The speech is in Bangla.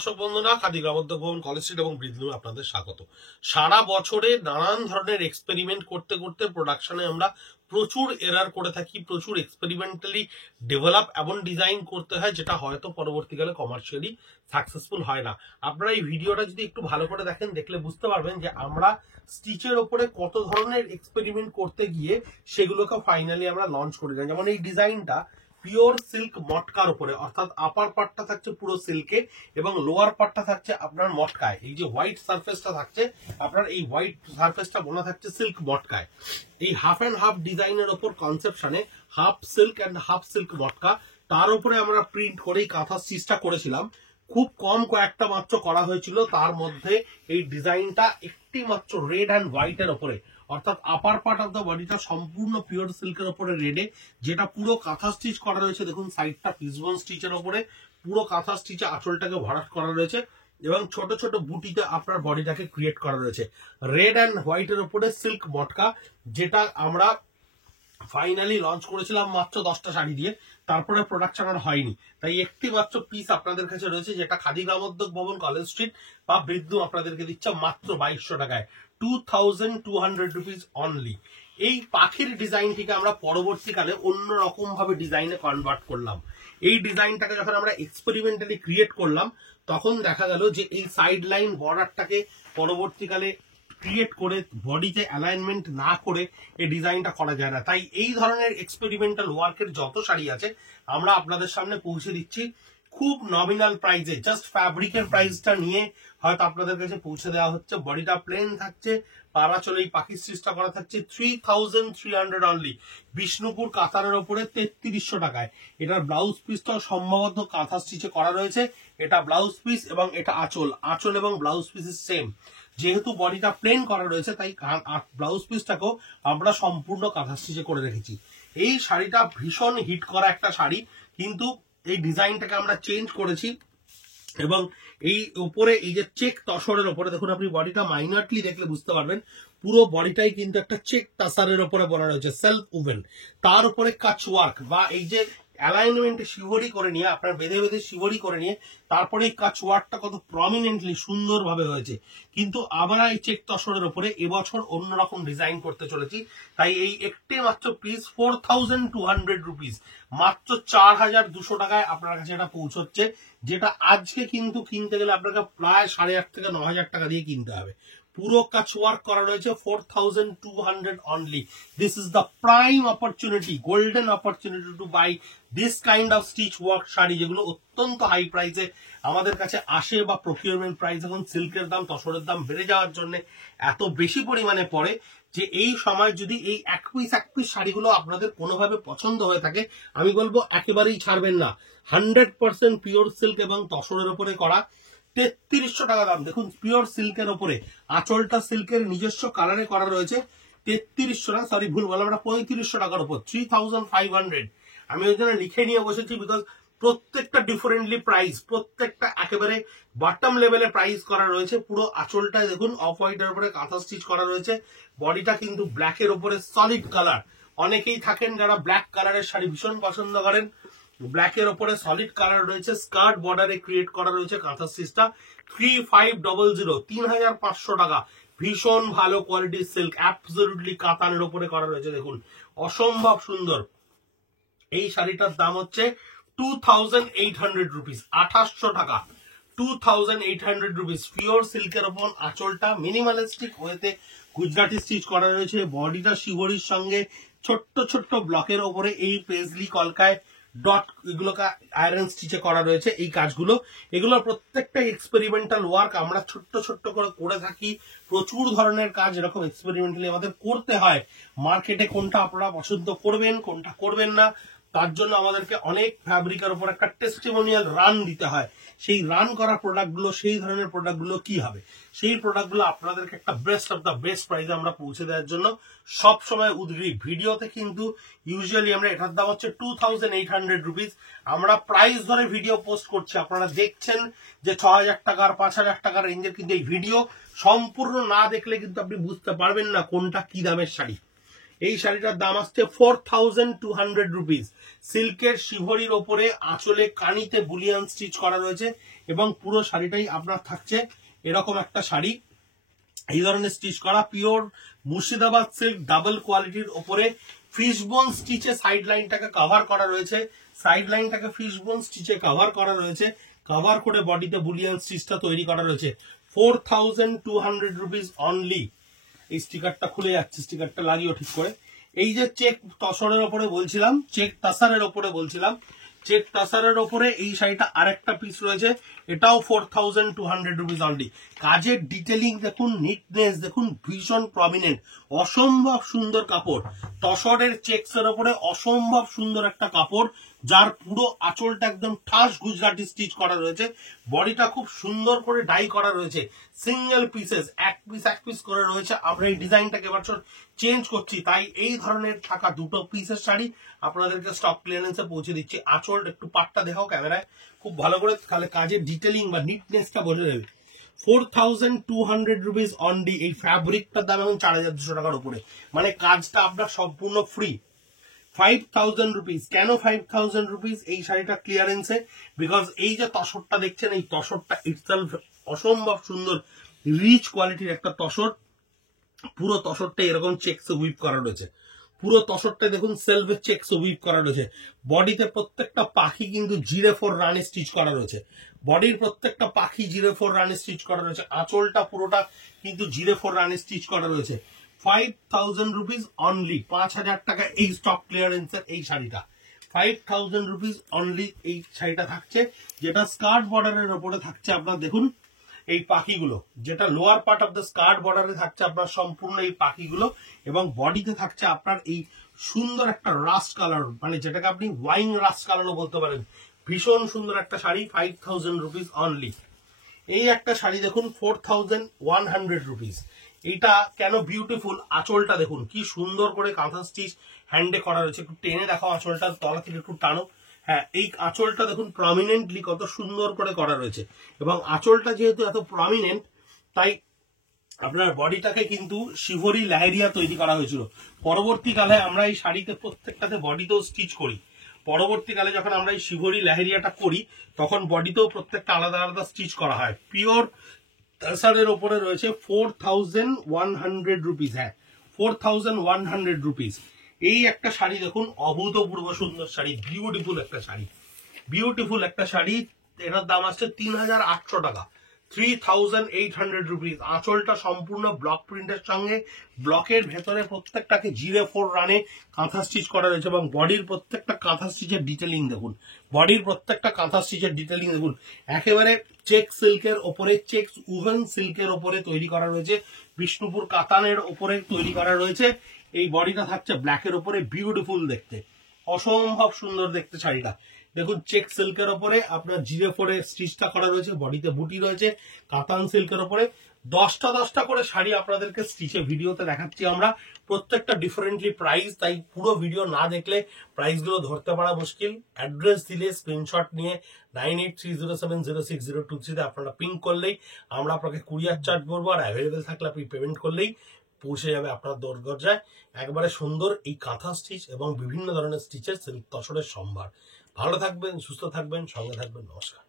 দর্শক বন্ধুরা, খাদি গ্রামোদ্যোগ ভবন, কলেজ স্ট্রিট এবং ব্রিজলুমে আপনাদের স্বাগত। সারা বছরে নানান ধরনের এক্সপেরিমেন্ট করতে করতে প্রোডাকশনে আমরা প্রচুর এরার করে থাকি, প্রচুর এক্সপেরিমেন্টালি ডেভেলপ এবং ডিজাইন করতে হয়, যেটা হয়তো পরবর্তীকালে কমার্শিয়ালি সাকসেসফুল হয় না। আপনারা এই ভিডিওটা যদি একটু ভালো করে দেখেন, দেখলে বুঝতে পারবেন যে আমরা স্টিচের ওপরে কত ধরনের এক্সপেরিমেন্ট করতে গিয়ে সেগুলোকে ফাইনালি আমরা লঞ্চ করে দিই। যেমন এই ডিজাইনটা পিওর সিল্ক মটকার উপরে, অর্থাৎ আপার পার্টটা থাকছে পুরো সিল্কে এবং লোয়ার পার্টটা থাকছে আপনার মটকায়। এই যে হোয়াইট সারফেসটা থাকছে আপনার, এই হোয়াইট সারফেসটা বোনা থাকছে সিল্ক মটকায়। এই হাফ অ্যান্ড হাফ ডিজাইনের ওপর কনসেপশনে half silk and half silk মটকা, তার উপরে আমরা প্রিন্ট করেই কাঁথা স্টিচটা করেছিলাম। খুব কম কয়েকটা মাত্র করা হয়েছিল, তার মধ্যে এই ডিজাইনটা একটি মাত্র রেড অ্যান্ড হোয়াইটের ওপরে, অর্থাৎ আপার পার্ট অফ দ্য বডিটা সম্পূর্ণ পিওর সিল্কের উপরে রেডে, যেটা পুরো কাঁথা স্টিচ করা রয়েছে। দেখুন সাইডটা ফিসবোন স্টিচের উপরে, পুরো কাঁথা স্টিচে আঁচলটাকে ভরাট করা রয়েছে এবং ছোট ছোট বুটিতে আপনার বডিটাকে ক্রিয়েট করা রয়েছে। রেড অ্যান্ড হোয়াইটের উপরে সিল্ক মটকা, যেটা আমরা ফাইনালি লঞ্চ করেছিলাম মাত্র 10টা শাড়ি দিয়ে, তারপরে প্রোডাকশন আর হয়নি। তাই একটি মাত্র পিস আপনাদের কাছে রয়েছে, যেটা খাদি গ্রামোদ্যোগ ভবন, কলেজ স্ট্রিট বা ব্রিজলুম আপনাদেরকে দিচ্ছে মাত্র 2200 টাকায়, 2200 রুপিস অনলি। এই পাখির ডিজাইনটিকে আমরা পরবর্তীকালে অন্য রকম ভাবে ডিজাইনে কনভার্ট করলাম। এই ডিজাইনটাকে যখন আমরা এক্সপেরিমেন্টালি ক্রিয়েট করলাম, তখন দেখা গেল যে এই সাইড লাইন বর্ডারটাকে পরবর্তীকালে ক্রিয়েট করে বডিতে অ্যালাইনমেন্ট না করে এই ডিজাইনটা করা যায় না। তাই এই ধরনের এক্সপেরিমেন্টাল ওয়ার্কের যত শাড়ি আছে আমরা আপনাদের সামনে পৌঁছে দিচ্ছি খুব নমিনাল প্রাইসে। জাস্ট ফ্যাব্রিকের প্রাইসটা নিয়ে হয়তো আপনাদের কাছে পৌঁছে দেওয়া হচ্ছে। বডিটা প্লেন থাকছে, পাড়া চলে এই পাখি স্টিচটা করা থাকছে 3300 অনলি, বিষ্ণুপুর কাতারের ওপরে 3300 টাকায়। এটার ব্লাউজ পিসটাও সম্ভবত কাঁথা স্টিচে করা রয়েছে। এটা ব্লাউজ পিস এবং এটা আঁচল এবং ব্লাউজ পিস সেম। যেহেতু বডিটা প্লেন করা রয়েছে, তাই ব্লাউজ পিসটাকেও আমরা সম্পূর্ণ কাঁথা স্টিচে করে রেখেছি। এই শাড়িটা ভীষণ হিট করা একটা শাড়ি, কিন্তু এই ডিজাইনটাকে আমরা চেঞ্জ করেছি এবং এই উপরে এই যে চেক তসরের উপরে দেখুন, আপনি বডিটা মাইনরলি দেখলে বুঝতে পারবেন পুরো বডিটাই কিন্তু একটা চেক তাসারের উপরে বলা রয়েছে, সেলফ উভেন। তার উপরে কাচ ওয়ার্ক বা এই যে অ্যালাইনমেন্ট শিভরি করে নিয়ে, আপনার বেঁধে বেঁধে শিভরি করে নিয়ে তারপরে এই কাচ ওয়ার্কটা কত প্রমিনেন্টলি সুন্দরভাবে হয়েছে। কিন্তু আমরা এই চেক তসরের উপরে এবছর অন্যরকম ডিজাইন করতে চলেছি। তাই এই একটি মাত্র পিস 4200 রুপিস, মাত্র 4200 টাকায় আপনার কাছে এটা পৌঁছচ্ছে, যেটা আজকে কিন্তু কিনতে গেলে আপনাকে প্রায় 8,500 থেকে 9,000 টাকা দিয়ে কিনতে হবে। পুরো কাজ ওয়ার্ক করা রয়েছে 4200 only. This is the prime opportunity, golden opportunity to buy this kind of stitch work sari, যেগুলো অত্যন্ত হাই প্রাইসে আমাদের কাছে আসে বা প্রকিউরমেন্ট প্রাইস এখন সিল্কের দাম, তসরের দাম বেড়ে যাওয়ার জন্য এত বেশি পরিমাণে পড়ে যে এই সময় যদি এই এক পিস শাড়িগুলো আপনাদের কোনোভাবে পছন্দ হয়ে থাকে, আমি বলবো একেবারেই ছাড়বেন না। 100% পিওর সিল্ক এবং তসরের উপরে করা, 3300 টাকা দাম। দেখুন পিওর সিল্কের ওপরে, আঁচলটা সিল্কের নিজস্ব কালারে করা রয়েছে। 3300 টাকা, সরি ভুল বললাম, আমরা 3500 টাকার উপর, 3500। আমি ওই জন্য লিখে নিয়ে বসেছি, বিকজ প্রত্যেকটা ডিফারেন্টলি প্রাইস, প্রত্যেকটা একেবারে বটম লেভেলে প্রাইস করা রয়েছে। পুরো আঁচলটায় দেখুন অফ হোয়াইটের উপরে কাঁথা স্টিচ করা রয়েছে। বডিটা কিন্তু ব্ল্যাকের উপরে সলিড কালার। অনেকেই থাকেন যারা ব্ল্যাক কালারের শাড়ি ভীষণ পছন্দ করেন, ব্ল্যাকের ওপরে সলিড কালার রয়েছে। স্কার্ট বর্ডারে ক্রিয়েট করা রয়েছে কাঁথা স্টিচটা। 3500, 3500 টাকা। ভীষণ ভালো কোয়ালিটির সিল্ক, অ্যাবসলিউটলি কাতানের ওপরে করা রয়েছে। দেখুন অসম্ভব সুন্দর। এই শাড়িটার দাম হচ্ছে 2800 রুপিস, 2800 টাকা, 2800 রুপিস। পিওর সিল্কের ওপর আঁচলটা মিনিমালিস্টিক ওয়েতে গুজরাটি স্টিচ করা রয়েছে। বডিটা শিবরির সঙ্গে ছোট্ট ছোট্ট ব্লকের ওপরে এই পেজলি কলকায় ডট, এগুলোকে আয়রন স্টিচে করা রয়েছে। এই কাজগুলো, এগুলো প্রত্যেকটা এক্সপেরিমেন্টাল ওয়ার্ক আমরা ছোট্ট ছোট্ট করে থাকি। প্রচুর ধরনের কাজ এরকম এক্সপেরিমেন্টালি আমাদের করতে হয়। মার্কেটে কোনটা আপনারা পছন্দ করবেন, কোনটা করবেন না, তার জন্য আমাদেরকে অনেক ফ্যাব্রিকের উপর একটা টেস্টিমোনিয়াল রান দিতে হয়। সেই রান করা প্রোডাক্টগুলো, সেই ধরনের প্রোডাক্টগুলো কি হবে, সেই প্রোডাক্টগুলো আপনাদেরকে একটা বেস্ট অফ দ্য বেস্ট প্রাইসে আমরা পৌঁছে দেওয়ার জন্য সবসময় উদ্গ্রীব। ভিডিওতে কিন্তু ইউজুয়ালি আমরা এটার দাম হচ্ছে 2800 রুপিস, আমরা প্রাইস ধরে ভিডিও পোস্ট করছি। আপনারা দেখছেন যে 6000 টাকার 5000 টাকার রেঞ্জের, কিন্তু এই ভিডিও সম্পূর্ণ না দেখলে কিন্তু আপনি বুঝতে পারবেন না কোনটা কি দামের শাড়ি। এই শাড়িটার দাম আসছে 4200 রুপিস। সিল্কের শিভরির ওপরে আঁচলে কানিতে বুলিয়ান স্টিচ করা রয়েছে এবং পুরো শাড়িটাই আপনার থাকছে এরকম একটা শাড়ি, এই ধরনের স্টিচ করা পিওর মুর্শিদাবাদ সিল্ক ডাবল কোয়ালিটির ওপরে ফিশবোন স্টিচে সাইড লাইনটাকে কভার করা রয়েছে, সাইড লাইনটাকে ফিশবোন স্টিচে কভার করা রয়েছে, কভার করে বডিতে বুলিয়ান স্টিচটা তৈরি করা রয়েছে। 4200 রুপিস অনলি। এই স্টিকারটা খুলে যাচ্ছে, স্টিকারটা লাগিও ঠিক করে। এই যে চেক তসরের ওপরে বলছিলাম, চেক তাসারের ওপরে বলছিলাম, চেক তাসারের ওপরে এই শাড়িটা আরেকটা পিস রয়েছে, এটাও 4200 রুপিস অনলি। কাজের ডিটেলিং দেখুন, নিটনেস দেখুন, ভীষণ প্রমিনেন্ট, অসম্ভব সুন্দর কাপড়। তসরের চেকস এর ওপরে অসম্ভব সুন্দর একটা কাপড়, যার পুরো আঁচলটা একদম ঠাস গুজরাটি স্টিচ করা রয়েছে, বডিটা খুব সুন্দর করে ডাই করা রয়েছে, সিঙ্গেল পিসেস এক পিস করে রয়েছে। আমরা এই ডিজাইনটাকে এবছর চেঞ্জ করছি, তাই এই ধরনের থাকা দুটো পিসের শাড়ি আপনাদেরকে স্টক ক্লিয়ারেন্সে পৌঁছে দিচ্ছি। আঁচল একটু পাটটা দেখাও ক্যামেরায় খুব ভালো করে, তাহলে কাজের ডিটেলিং বা নিটনেসটা বোঝা যাবে। 4200 রুপিস অনলি। এই ফ্যাব্রিকটার দাম এখন 4200 টাকার উপরে, মানে কাজটা আপনার সম্পূর্ণ ফ্রি। 5000 রুপিস। কেন 5000 রুপিস? এই শাড়িটা ক্লিয়ারেন্সে, বিকজ এই যে তসরটা দেখছেন, এই তসরটা ইটসেলফ অসম্ভব সুন্দর রিচ কোয়ালিটির একটা তসর। পুরো তসরটা এরকম চেকসে উইপ করা রয়েছে, পুরো তসরটা দেখুন সেলফে চেকসে উইপ করা রয়েছে। বডিতে প্রত্যেকটা পাখি কিন্তু 04 রানে স্টিচ করা রয়েছে, বডির প্রত্যেকটা পাখি 04 রানে স্টিচ করা রয়েছে। আঁচলটা পুরোটা কিন্তু 04 রানে স্টিচ করা রয়েছে। 5000 রুপিস অনলি, 5000 টাকা এই স্টক ক্লিয়ারেন্সের এই শাড়িটা। 5000 রুপিস অনলি এই শাড়িটা থাকছে, যেটা স্কার্ট বর্ডারের ওপরে থাকছে আপনার দেখুন এই পাখিগুলো, যেটা lower part of the skirt বর্ডারে থাকছে আপনার সম্পূর্ণ এই পাখিগুলো, এবং বডিতে থাকছে আপনার এই সুন্দর একটা রাস্ট কালার, মানে যেটাকে আপনি ওয়াইন রাস্ট কালারও বলতে পারেন। ভীষণ সুন্দর একটা শাড়ি, 5000 রুপিস অনলি। এই একটা শাড়ি দেখুন 4100 রুপিস। এইটা কেন বিউটিফুল, আঁচলটা দেখুন কি সুন্দর করে কাঁথা স্টিচ হ্যান্ডে করা রয়েছে। একটু টেনে দেখো আঁচলটা, তলা থেকে একটু টানো। হ্যাঁ, এই আঁচলটা দেখুন প্রমিনেন্টলি কত সুন্দর করে করা রয়েছে, এবং আঁচলটা যেহেতু এত প্রমিনেন্ট, তাই আপনার বডিটাকে কিন্তু শিভরি লাহেরিয়া তৈরি করা হয়েছিল। পরবর্তীকালে আমরা এই শাড়িতে প্রত্যেকটাতে বডিতেও স্টিচ করি, পরবর্তীকালে যখন আমরা এই শিভরি লাহেরিয়াটা করি তখন বডিতেও প্রত্যেকটা আলাদা আলাদা স্টিচ করা হয়। পিওর তাসারের ওপরে রয়েছে 4100 রুপিস। হ্যাঁ, 4100 রুপিস। এই একটা শাড়ি দেখুন, অভূতপূর্ব সুন্দর শাড়ি, বিউটিফুল একটা শাড়ি, বিউটিফুল একটা শাড়ি। এটার দাম আসছে 3800 টাকা, 3800 রুপিস। আঁচলটা সম্পূর্ণ ব্লক প্রিন্টের সঙ্গে, ব্লকের ভেতরে প্রত্যেকটাকে 04 রানে কাঁথা স্টিচ করা রয়েছে, এবং বডির প্রত্যেকটা কাঁথা স্টিচের ডিটেলিং দেখুন, বডির প্রত্যেকটা কাঁথা স্টিচের ডিটেলিং দেখুন। একেবারে চেক সিল্কের ওপরে, চেক উভেন সিল্কের ওপরে তৈরি করা রয়েছে, বিষ্ণুপুর কাতানের ওপরে তৈরি করা রয়েছে। এই বডিটা থাকছে ব্ল্যাকের ওপরে, বিউটিফুল দেখতে, অসম্ভব সুন্দর দেখতে শাড়িটা। দেখুন চেক সিল্কের ওপরে আপনার 04 স্টিচটা করা রয়েছে, বডিতে বুটি রয়েছে, কাতান সিল্কের ওপরে। 10টা করে শাড়ি আপনাদেরকে স্টিচে ভিডিওতে দেখাচ্ছি আমরা, প্রত্যেকটা ডিফারেন্টলি প্রাইস, তাই পুরো ভিডিও না দেখলে প্রাইসগুলো ধরতে পারা মুশকিল। অ্যাড্রেস দিলে স্ক্রিনশট নিয়ে 9830706023 তে আপনারা পিং করলেই আমরা আপনাকে কুরিয়ার চার্জ করবো, আর অ্যাভেলেবেল থাকলে আপনি পেমেন্ট করলেই পৌঁছে যাবে আপনার দোরগোজায়। একবারে সুন্দর এই কাঁথা স্টিচ এবং বিভিন্ন ধরনের স্টিচের সিল্ক তসরের সম্ভার। ভালো থাকবেন, সুস্থ থাকবেন, সঙ্গে থাকবেন। নমস্কার।